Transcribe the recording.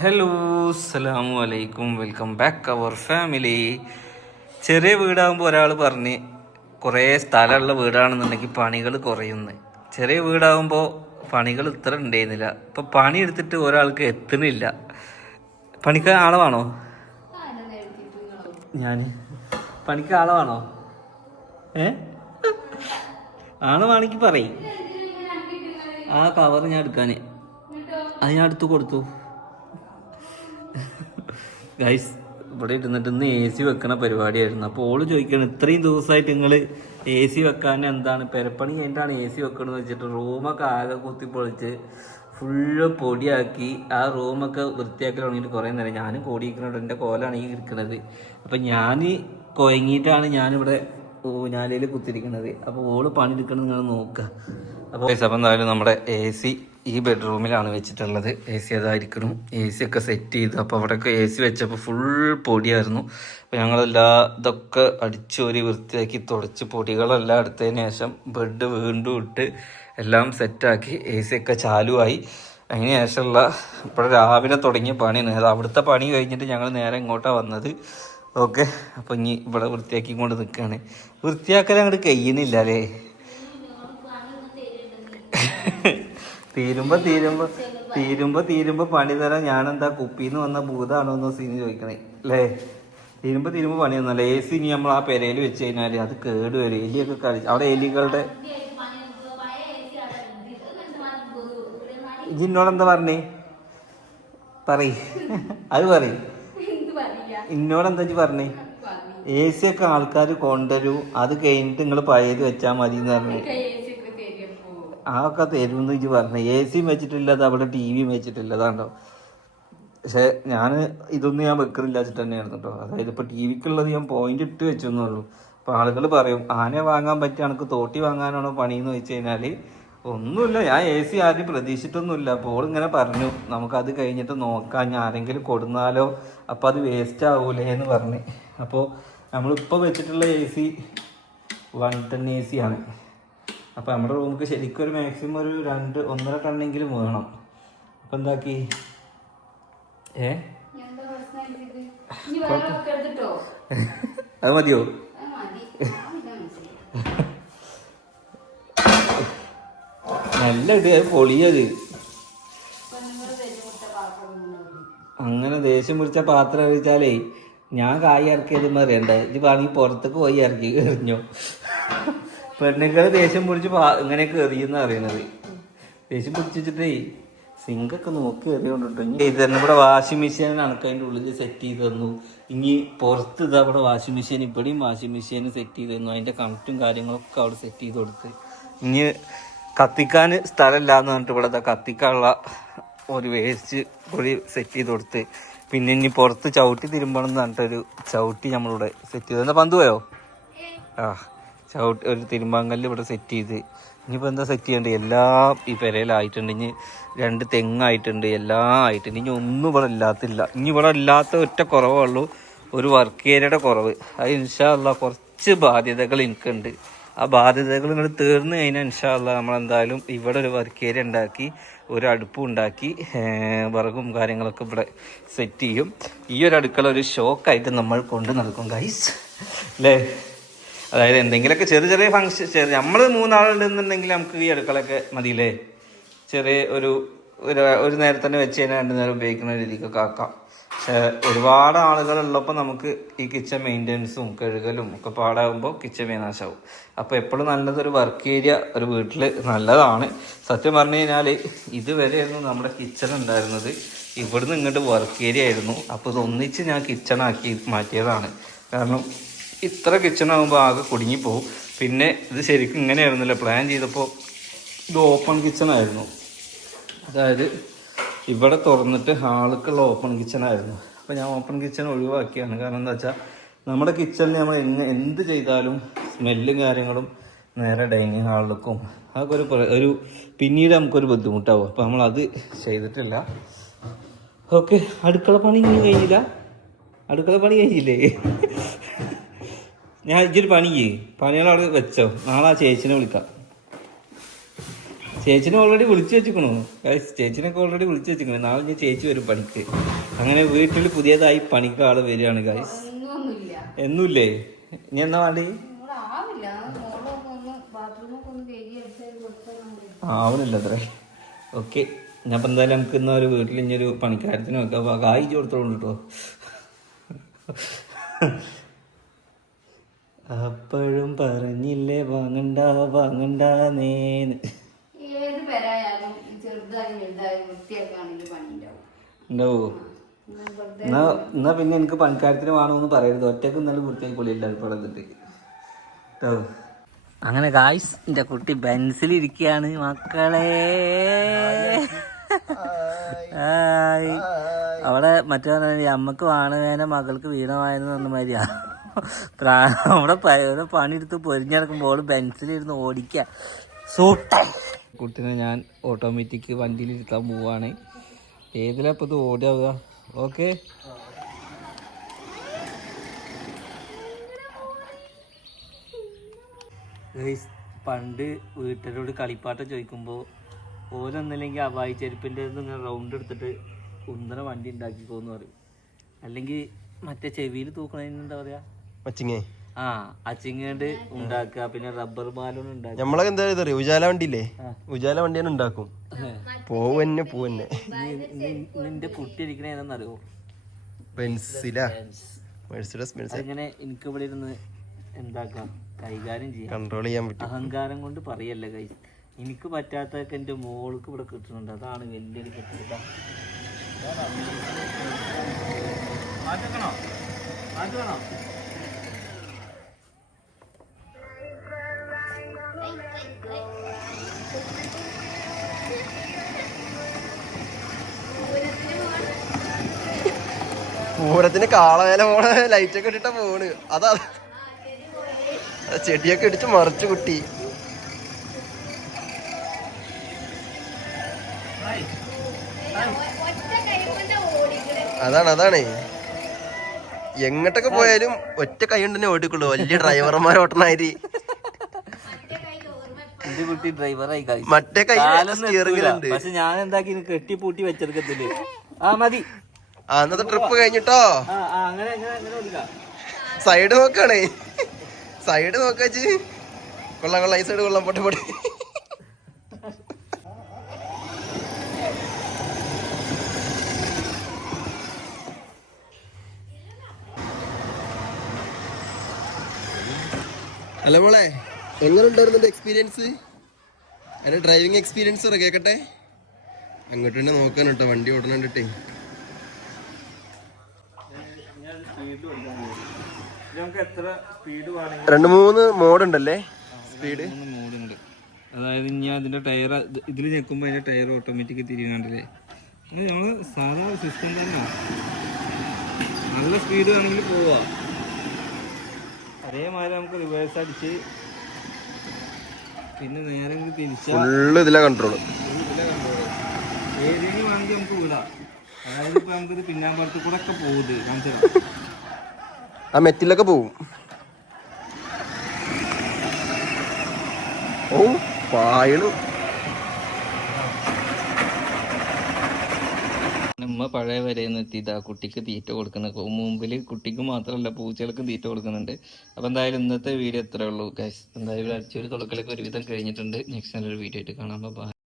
Hello അസ്സലാമു അലൈക്കും, welcome back അവർ family. ചെറിയ വീടാകുമ്പോൾ ഒരാൾ പറഞ്ഞ് കുറേ സ്ഥലമുള്ള വീടാണെന്നുണ്ടെങ്കിൽ പണികൾ കുറയുന്നു. ചെറിയ വീടാകുമ്പോൾ പണികൾ ഇത്ര ഉണ്ടായിരുന്നില്ല. ഇപ്പം പണി എടുത്തിട്ട് ഒരാൾക്ക് എത്തുന്നില്ല. പണിക്ക് ആളെ വേണോ? ഞാൻ പണിക്ക് ആളെ വേണോ? ആളെ വേണമെങ്കിൽ പറയും. ആ കവർ ഞാൻ എടുക്കാൻ അത് ഞാൻ എടുത്തു കൊടുത്തു. ഗൈസ്, ഇവിടെ ഇരുന്നിട്ട് ഇന്ന് എ സി വെക്കണ പരിപാടിയായിരുന്നു. അപ്പോൾ ഓള് ചോദിക്കണം, ഇത്രയും ദിവസമായിട്ട് നിങ്ങൾ എ സി വെക്കാൻ എന്താണ് പെരപ്പണി കഴിഞ്ഞിട്ടാണ് എ സി വെക്കണമെന്ന് വെച്ചിട്ട് റൂമൊക്കെ ആകെ കുത്തിപ്പൊളിച്ച് ഫുള്ള് പൊടിയാക്കി ആ റൂമൊക്കെ വൃത്തിയാക്കി തുടങ്ങിയിട്ട് കുറേ നേരം ഞാനും കോടിയിരിക്കണോണ്ട് എൻ്റെ കോലാണ് ഈ ഇരിക്കുന്നത്. അപ്പം ഞാൻ കുഴങ്ങിയിട്ടാണ് ഞാനിവിടെ ഊഞ്ഞാലയിൽ കുത്തിരിക്കുന്നത്. അപ്പോൾ ഓള് പണിയെടുക്കണം നിങ്ങൾ നോക്കുക. അപ്പോൾ എന്തായാലും നമ്മുടെ എ സി ഈ ബെഡ്റൂമിലാണ് വെച്ചിട്ടുള്ളത്. എ സി അതായിരിക്കണം. എ സി ഒക്കെ സെറ്റ് ചെയ്തു. അപ്പോൾ അവിടെയൊക്കെ എ സി വെച്ചപ്പോൾ ഫുൾ പൊടിയായിരുന്നു. അപ്പോൾ ഇതൊക്കെ അടിച്ചോരി വൃത്തിയാക്കി തുടച്ച് പൊടികളെല്ലാം എടുത്തതിന് ശേഷം ബെഡ് വീണ്ടും ഇട്ട് എല്ലാം സെറ്റാക്കി എ സി ഒക്കെ ചാലുവായി. അതിന് ശേഷമുള്ള ഇവിടെ രാവിലെ തുടങ്ങിയ പണിയാണ്. അത് അവിടുത്തെ പണി കഴിഞ്ഞിട്ട് ഞങ്ങൾ നേരെ ഇങ്ങോട്ടാണ് വന്നത്. ഓക്കെ, അപ്പോൾ ഇനി ഇവിടെ വൃത്തിയാക്കി കൊണ്ട് നിൽക്കുകയാണ്. വൃത്തിയാക്കൽ അങ്ങോട്ട് കഴിയുന്നില്ല അല്ലേ? തീരുമ്പോ പണി തരാൻ ഞാനെന്താ കുപ്പിന്ന് വന്ന ഭൂതാണോ എന്നോ സീന് ചോദിക്കണേ അല്ലേ? തീരുമ്പോ പണി തന്നല്ലേ. എ സി ഇനി നമ്മൾ ആ പെരയിൽ വെച്ച് കഴിഞ്ഞാൽ അത് കേടുവരും. എലിയൊക്കെ കളിച്ച് അവിടെ എലികളുടെ ഇന്നോടെന്താ പറഞ്ഞേ? പറയ്, അത് പറയ്. ഇന്നോടെന്താ പറഞ്ഞേ? എ സി ഒക്കെ ആൾക്കാർ കൊണ്ടുവരൂ, അത് കഴിഞ്ഞിട്ട് നിങ്ങൾ പഴയത് വെച്ചാൽ മതി എന്ന് പറഞ്ഞു. അതൊക്കെ തരുമെന്ന് ഇജ്ജ് പറഞ്ഞു. എ സിയും വെച്ചിട്ടില്ലത്, അവിടെ ടി വിയും വെച്ചിട്ടില്ലതാണ്ടോ. പക്ഷെ ഇതൊന്നും ഞാൻ വെക്കുന്നില്ല വെച്ചിട്ട് തന്നെയായിരുന്നു കേട്ടോ. അതായത് ഇപ്പോൾ ടി വിക്കുള്ളത് ഞാൻ പോയിന്റ് ഇട്ട് വെച്ചെന്നുള്ളൂ. അപ്പോൾ ആളുകൾ പറയും, ആനയെ വാങ്ങാൻ പറ്റിയ എനിക്ക് തോട്ടി വാങ്ങാനാണോ പണിയെന്ന് വെച്ച് കഴിഞ്ഞാൽ ഒന്നുമില്ല. ഞാൻ എ സി ആദ്യം പ്രതീക്ഷിച്ചിട്ടൊന്നുമില്ല. അപ്പോൾ ഇങ്ങനെ പറഞ്ഞു, നമുക്കത് കഴിഞ്ഞിട്ട് നോക്കാം, ഞാൻ ആരെങ്കിലും കൊടുന്നാലോ, അപ്പോൾ അത് വേസ്റ്റ് ആവൂലേ എന്ന് പറഞ്ഞ്. അപ്പോൾ നമ്മളിപ്പോൾ വെച്ചിട്ടുള്ള എ സി 110 എ സി ആണ്. അപ്പോൾ നമ്മുടെ റൂമിക്ക് ശരിക്കും ഒരു മാക്സിമം ഒരു 1.5 ടണ്ണെങ്കിലും വേണം. അപ്പം എന്താക്കി അത് മതിയോ? നല്ല ഇട്, അത് പൊളിയത്. അങ്ങനെ ദേഷ്യം പിടിച്ച പാത്രം കഴിച്ചാലേ ഞാൻ കായ് ഇറക്കിയത് അറിയണ്ടേ? ഇത് പറഞ്ഞ് പുറത്തേക്ക് പോയി ഇറക്കി എറിഞ്ഞോ? പെണ്ണുങ്ങൾ ദേഷ്യം പിടിച്ച് ഇങ്ങനെയൊക്കെ എറിയുന്ന അറിയണത്. ദേഷ്യം പിടിച്ചിട്ടേ സിങ്കൊക്കെ നോക്കി എറിയോണ്ടിട്ടു. ഇനി ഇത് തന്നെ ഇവിടെ വാഷിംഗ് മെഷീൻ കണക്ക് അതിൻ്റെ ഉള്ളിൽ സെറ്റ് ചെയ്ത് തന്നു. ഇനി പുറത്ത് ഇതാ അവിടെ വാഷിംഗ് മെഷീൻ, ഇവിടെയും വാഷിംഗ് മെഷീൻ സെറ്റ് ചെയ്ത് തന്നു. അതിൻ്റെ കണക്റ്റും കാര്യങ്ങളൊക്കെ അവിടെ സെറ്റ് ചെയ്ത് കൊടുത്ത്. ഇനി കത്തിക്കാൻ സ്ഥലമില്ല എന്ന് പറഞ്ഞിട്ട് ഇവിടെ കത്തിക്കാനുള്ള ഒരു വേസ്റ്റ് പൊടി സെറ്റ് ചെയ്ത് കൊടുത്ത്. പിന്നെ ഇനി പുറത്ത് ചവിട്ടി തിരുമ്പണം എന്ന് പറഞ്ഞിട്ടൊരു ചവിട്ടി നമ്മളിവിടെ സെറ്റ് ചെയ്തു. എന്താ പന്ത് പോയോ? ചവിട്ടി ഒരു തിരുമ്പാങ്കല്ല് ഇവിടെ സെറ്റ് ചെയ്ത്. ഇനിയിപ്പോൾ എന്താ സെറ്റ് ചെയ്യേണ്ടത്? എല്ലാം ഈ പെരയിലായിട്ടുണ്ട്. ഇനി 2 തെങ്ങായിട്ടുണ്ട്, എല്ലാം ആയിട്ടുണ്ട്. ഇനി ഒന്നും ഇവിടെ ഇല്ലാത്തില്ല. ഇനി ഇവിടെ ഇല്ലാത്ത ഒറ്റ കുറവേ ഉള്ളൂ, ഒരു വർക്ക് ഏരിയയുടെ കുറവ്. അത് ഇൻഷാ അല്ലാ കുറച്ച് ബാധ്യതകൾ എനിക്കുണ്ട്. ആ ബാധ്യതകൾ ഇങ്ങോട്ട് തീർന്നു കഴിഞ്ഞാൽ ഇൻഷാ അല്ലാ നമ്മളെന്തായാലും ഇവിടെ ഒരു വർക്ക് ഏരിയ ഉണ്ടാക്കി, ഒരു അടുപ്പും ഉണ്ടാക്കി, വിറകും കാര്യങ്ങളൊക്കെ ഇവിടെ സെറ്റ് ചെയ്യും. ഈ ഒരു അടുക്കള ഒരു ഷോക്കായിട്ട് നമ്മൾ കൊണ്ട് നടക്കും ഗൈസ്, അല്ലേ? അതായത് എന്തെങ്കിലുമൊക്കെ ചെറിയ ചെറിയ ഫംഗ്ഷൻ, നമ്മൾ 3 ആളുണ്ടെന്നുണ്ടെങ്കിൽ നമുക്ക് ഈ അടുക്കളയൊക്കെ മതിയില്ലേ? ചെറിയ ഒരു നേരം തന്നെ വെച്ച് കഴിഞ്ഞാൽ 2 നേരം ഉപയോഗിക്കുന്ന രീതിക്കൊക്കെ ആക്കാം. പക്ഷെ ഒരുപാട് ആളുകളുള്ളപ്പോൾ നമുക്ക് ഈ കിച്ചൺ മെയിൻ്റെനൻസും കഴുകലും ഒക്കെ പാടാകുമ്പോൾ കിച്ചൺ വിനാശമാവും. അപ്പോൾ എപ്പോഴും നല്ലതൊരു വർക്ക് ഏരിയ ഒരു വീട്ടിൽ നല്ലതാണ്. സത്യം പറഞ്ഞു കഴിഞ്ഞാൽ ഇതുവരെയായിരുന്നു നമ്മുടെ കിച്ചൺ ഉണ്ടായിരുന്നത്, ഇവിടുന്ന് ഇങ്ങോട്ട് വർക്ക് ഏരിയ ആയിരുന്നു. അപ്പോൾ ഇതൊന്നിച്ച് ഞാൻ കിച്ചണാക്കി മാറ്റിയതാണ്. കാരണം ഇത്ര കിച്ചണാകുമ്പോൾ ആകെ കുടുങ്ങിപ്പോവും. പിന്നെ ഇത് ശരിക്കും ഇങ്ങനെയായിരുന്നില്ല പ്ലാൻ ചെയ്തപ്പോൾ. ഇത് ഓപ്പൺ കിച്ചണായിരുന്നു, അതായത് ഇവിടെ തുറന്നിട്ട് ഹാളുക്കുള്ള ഓപ്പൺ കിച്ചണായിരുന്നു. അപ്പോൾ ഞാൻ ഓപ്പൺ കിച്ചൺ ഒഴിവാക്കിയാണ്. കാരണം എന്താ വെച്ചാൽ നമ്മുടെ കിച്ചണിൽ നമ്മൾ എന്ത് ചെയ്താലും സ്മെല്ലും കാര്യങ്ങളും നേരെ ഡൈനിങ് ഹാളിലേക്കും അതൊക്കെ ഒരു പിന്നീട് നമുക്കൊരു ബുദ്ധിമുട്ടാവും. അപ്പോൾ നമ്മളത് ചെയ്തിട്ടില്ല. ഓക്കെ, അടുക്കള പണി കഴിഞ്ഞില്ല. അടുക്കള പണി കഴിഞ്ഞില്ലേ? ഞാൻ ഇതൊരു പണിയേ പണികളവിടെ വെച്ചോ. നാളെ ആ ചേച്ചിനെ വിളിക്കാം. ചേച്ചിനെ ഓൾറെഡി വിളിച്ചു വെച്ചിക്കണു ഗൈസ്. ചേച്ചിനൊക്കെ ഓൾറെഡി വിളിച്ചു വെച്ചിക്കണു. നാളെ ഞാൻ ചേച്ചി വരും പണിക്ക്. അങ്ങനെ വീട്ടിൽ പുതിയതായി പണിക്ക് ആള് വരികയാണ് ഗൈസ്. എന്നൂല്ലേ? ഇനി എന്നാ വേണ്ടി? ആവണില്ല അത്രേ. ഓക്കെ, ഞാൻ ഇപ്പം എന്തായാലും നമുക്ക് ഇന്ന് ഒരു വീട്ടിൽ ഇനിയൊരു പണിക്കാരത്തിന് വെക്കാം. കായ്ച്ചു കൊടുത്തോണ്ട് കേട്ടോ. അപ്പോഴും പറഞ്ഞില്ലേ വാങ്ങണ്ട വാങ്ങണ്ടേന്ന്. ഉണ്ടാവോ? എന്നാ പിന്നെ എനിക്ക് പണിക്കാരത്തിന് വേണമെന്ന് പറയരുത്. ഒറ്റക്ക് ഇന്നലെ വൃത്തിയായിക്കോളി എല്ലാവരും പറഞ്ഞിട്ട് കേട്ടോ. അങ്ങനെ ഗായ്സ്, എൻ്റെ കുട്ടി ബെൻസിലിരിക്കുകയാണ് മക്കളെ. അവിടെ മറ്റേ അമ്മക്ക് വാണവേന മകൾക്ക് വീണമായെന്ന് പറഞ്ഞ മാതിരിയാ. അവിടെ പണിയെടുത്ത് പൊരിഞ്ഞിറക്കുമ്പോൾ ബെൻസിലിരുന്ന് ഓടിക്കുക. സൂട്ടം. കുട്ടീനെ ഞാൻ ഓട്ടോമാറ്റിക് വണ്ടിയിലിരുത്താൻ പോവാണ്. ഏതിലപ്പോൾ ഇത് ഓടിയാവുക? ഓക്കെ. പണ്ട് വീട്ടിലോട് കളിപ്പാട്ടം ചോദിക്കുമ്പോൾ ഓരോന്നല്ലെങ്കിൽ അവായി ചെരുപ്പിൻ്റെ ഇങ്ങനെ റൗണ്ട് എടുത്തിട്ട് കുന്തന വണ്ടി ഉണ്ടാക്കിക്കോന്ന് പറയും. അല്ലെങ്കിൽ മറ്റേ ചെവിയിൽ തൂക്കണതിന് എന്താ പറയാ? ആ, അച്ചിങ്ങണ്ട് ഉണ്ടാക്കുക. പിന്നെ റബ്ബർ ബാലൂൺ ഉണ്ടാക്കുക. നമ്മളൊക്കെ എന്താ പറയാ? ഉജാല വണ്ടിയില്ലേ? ഉജാല വണ്ടിയാണ് ഉണ്ടാക്കും. പോവന്നെ നിന്റെ കുട്ടി ഇരിക്കണ ഏതാന്നറിയോ? അങ്ങനെ എനിക്ക് ഇവിടെ ഇരുന്ന് എന്താക്കാം, കൈകാര്യം ചെയ്യാം, കൺട്രോൾ ചെയ്യാൻ പറ്റും. അഹങ്കാരം കൊണ്ട് പറയല്ല കൈ. എനിക്ക് പറ്റാത്തൊക്കെ എൻ്റെ മോൾക്ക് ഇവിടെ കിട്ടുന്നുണ്ട്. അതാണ് വലിയൊരു കെട്ടിട. മാറ്റണോ? പൂരത്തിന് കാളവേല പോണ ലൈറ്റൊക്കെ ഇട്ടിട്ടാ പോണ്. അതാ ചെടിയൊക്കെ ഇടിച്ച് മറിച്ചു കുട്ടി. അതാണ് എങ്ങോട്ടൊക്കെ പോയാലും ഒറ്റ കൈ കൊണ്ട് തന്നെ ഓടിക്കുള്ളൂ. വലിയ ഡ്രൈവർമാർ ഓട്ടണായി. മറ്റേ കൈ സ്റ്റിയറിംഗിലുണ്ട്. പക്ഷെ ഞാൻ എന്താക്കി കെട്ടിപ്പൂട്ടി വെച്ചെടുക്കത്തില്ലേ? ആ മതി. അന്നത്തെ ട്രിപ്പ് കഴിഞ്ഞിട്ടോ. സൈഡ് നോക്കാണേ. സൈഡ് നോക്കാച്ച്. കൊള്ളാം ഈ സൈഡ് കൊള്ളാം. പൊട്ടി ഹലോ മോളെ, എങ്ങനെ ഉണ്ടായിരുന്നു എന്റെ എക്സ്പീരിയൻസ്? എന്റെ ഡ്രൈവിംഗ് എക്സ്പീരിയൻസ് കേക്കട്ടെ. അങ്ങോട്ട് തന്നെ നോക്കാൻ കേട്ടോ, വണ്ടി ഓടണണ്ടിട്ടേ. രണ്ട് മൂന്ന് മോഡുണ്ടല്ലേ സ്പീഡ്. അതായത് ഞാൻ അതിന്റെ ടയർ ഇതിൽ ഞെക്കുമ്പോ അതിന്റെ ടയർ ഓട്ടോമാറ്റിക് തിരിയുന്നുണ്ടല്ലേ. നമ്മള് സാധാരണ സിസ്റ്റം തന്നെ. നല്ല സ്പീഡ് ആണെങ്കിൽ പോവാ. അതേമാതിരി നമുക്ക് റിവേഴ്സ് അടിച്ച് പിന്നെ നേരെ ഇതിലെ കൺട്രോൾ ഏരിയയിൽ വേണമെങ്കിൽ നമുക്ക് വിടാം. അതായത് ഇപ്പൊ നമുക്കിത് പിന്നാമ്പുറത്ത് കൂടെ ഒക്കെ പോകുന്നത് കാണിച്ചാൽ ആ മെറ്റിലൊക്കെ പോവും. ഓ പായണു. നമ്മ പഴയ വരെയെന്ന് എത്തിയതാ കുട്ടിക്ക് തീറ്റ കൊടുക്കുന്ന. മുമ്പിൽ കുട്ടിക്ക് മാത്രമല്ല പൂച്ചകൾക്കും തീറ്റ കൊടുക്കുന്നുണ്ട്. അപ്പോൾ എന്തായാലും ഇന്നത്തെ വീഡിയോ എത്രയേ ഉള്ളൂ ഗൈസ്. എന്തായാലും അടിച്ചൊരു തുടക്കലൊക്കെ ഒരുവിധം കഴിഞ്ഞിട്ടുണ്ട്. നെക്സ്റ്റ് നല്ലൊരു വീഡിയോ ആയിട്ട് കാണാം. ബൈ.